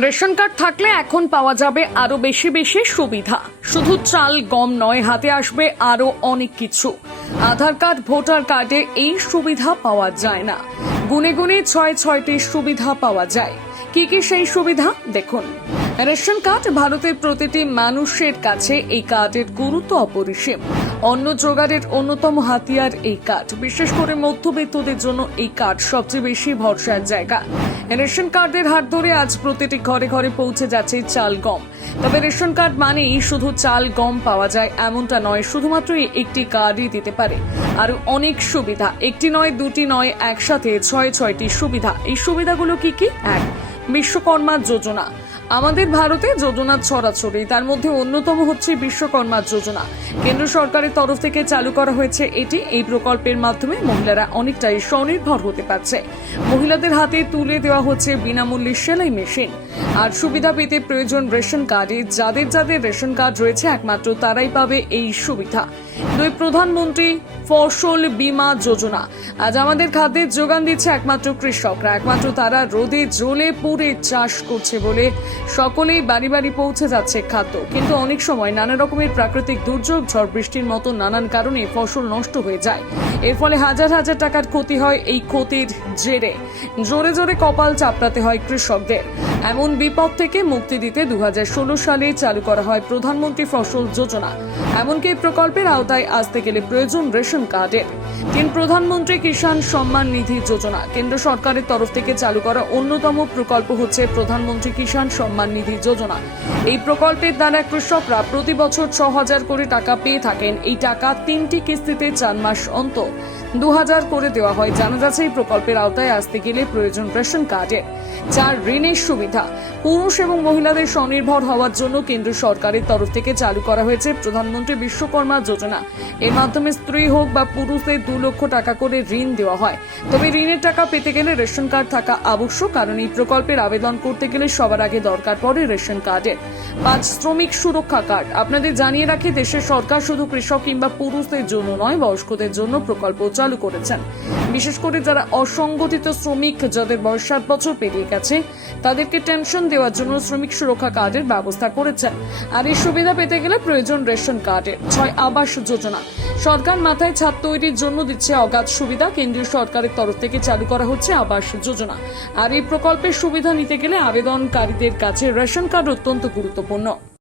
Ration card থাকলে এখন পাওয়া যাবে আরও বেশি বেশি সুবিধা। শুধু চাল গম নয়, হাতে আসবে আরও অনেক কিছু। আধার কার্ড, ভোটার কার্ডে এই সুবিধা পাওয়া যায় না। গুনে গুনে ছয় ছয়টি সুবিধা পাওয়া যায়। কি কি সেই সুবিধা? দেখুন। রেশন কার্ড ভারতের প্রতিটি মানুষের কাছে এই কার্ডের গুরুত্ব অপরিসীম। অন্য জোগাড়ের অন্যতম হাতিয়ার এই কার্ড। বিশেষ করে মধ্যবিত্তদের জন্য এই কার্ড সবচেয়ে বেশি ভরসার জায়গা। রেশন কার্ডের হাত ধরে আজ প্রতিটি ঘরে ঘরে পৌঁছে যাচ্ছে চাল গম। তবে রেশন কার্ড মানেই শুধু চাল গম পাওয়া যায়, এমনটা নয়, শুধুমাত্র একটি কার্ডই দিতে পারে। আর অনেক সুবিধা। একটি নয়, দুটি নয়, একসাথে ছয়, ছয়টি সুবিধা। এই সুবিধাগুলো কি কি? এক, বিশ্বকর্মা যোজনা। আমাদের ভারতে যোজনা ছড়াছড়ি। তার মধ্যে অন্যতম হচ্ছে বিশ্বকর্মা যোজনা। কেন্দ্র সরকারের তরফ থেকে চালু করা হয়েছে এটি। এই প্রকল্পের মাধ্যমে মহিলারা অনেকটাই স্বনির্ভর হতে পারছে। মহিলাদের হাতে তুলে দেওয়া হচ্ছে বিনামূল্যে সেলাই মেশিন। আর সুবিধা পেতে প্রয়োজন রেশন কার্ডে। যাদের যাদের রেশন কার্ড রয়েছে, একমাত্র তারাই পাবে এই সুবিধা। দুই প্রধানমন্ত্রী ফসল বীমা যোজনা। আজ আমাদের খাদ্যের যোগান দিচ্ছে একমাত্র কৃষকরা। একমাত্র তারা রোদে জ্বলে পুড়ে চাষ করছে বলে সকলেই বাড়ি বাড়ি পৌঁছে যাচ্ছে খাদ্য। কিন্তু অনেক সময় নানা রকমের প্রাকৃতিক দুর্যোগ, ঝড় বৃষ্টির মতো নানান কারণে ফসল নষ্ট হয়ে যায়। এর ফলে হাজার হাজার টাকার ক্ষতি হয় এই ক্ষতির জেরে। জোরে জোরে কপাল চাপড়াতে হয় কৃষকদের। এমন বিপদ থেকে মুক্তি দিতে দু হাজার ষোলো সালে চালু করা হয় প্রধানমন্ত্রী ফসল যোজনা। এমনকি এই প্রকল্পের আওতায় আসতে গেলে প্রয়োজন রেশন কার্ডের। তিন প্রধানমন্ত্রী কিষাণ সম্মান নিধি যোজনা। কেন্দ্র সরকারের তরফ থেকে চালু করা অন্যতম প্রকল্প হচ্ছে প্রধানমন্ত্রী কিষাণ সম্মান নিধি যোজনা। এই প্রকল্পের দ্বারা কৃষকরা প্রতি বছর ছ হাজার করে টাকা পেয়ে থাকেন। এই টাকা তিনটি কিস্তিতে চার মাস অন্তর। দু হাজার করে দেওয়া হয়। জানা যাচ্ছে, এই প্রকল্পের আওতায় আসতে গেলে প্রয়োজন রেশন কার্ডের। চার ঋণের সুবিধা। পুরুষ এবং মহিলাদের স্বনির্ভর হওয়ার জন্য কেন্দ্র সরকারের তরফ থেকে চালু করা হয়েছে প্রধানমন্ত্রী বিশ্বকর্মা যোজনা। এর মাধ্যমে স্ত্রী হোক বা পুরুষদের দু লক্ষ টাকা করে ঋণ দেওয়া হয়। তবে ঋণের টাকা পেতে গেলে রেশন কার্ড থাকা আবশ্যক, কারণ এই প্রকল্পের আবেদন করতে গেলে সবার আগে দরকার পড়ে রেশন কার্ডের। পাঁচ, শ্রমিক সুরক্ষা কার্ড। আপনাদের জানিয়ে রাখি, দেশের সরকার শুধু কৃষক কিংবা পুরুষদের জন্য নয়, বয়স্কদের জন্য প্রকল্প চালু করেছেন। বিশেষ করে যারা অসংগঠিত শ্রমিক, যাদের বয়স ষাট বছর পেরিয়ে গেছে, তাদেরকে টেনশন দেওয়ার জন্য শ্রমিক সুরক্ষা কার্ডের ব্যবস্থা করেছেন। আর এই সুবিধা পেতে গেলে প্রয়োজন রেশন কার্ডের। ছয় আবাস যোজনা। সরকার মাথায় ছাদ তৈরির জন্য দিচ্ছে অগাধ সুবিধা। কেন্দ্রীয় সরকারের তরফ থেকে চালু করা হচ্ছে আবাস যোজনা। আর এই প্রকল্পের সুবিধা নিতে গেলে আবেদনকারীদের কাছে রেশন কার্ড অত্যন্ত গুরুত্বপূর্ণ।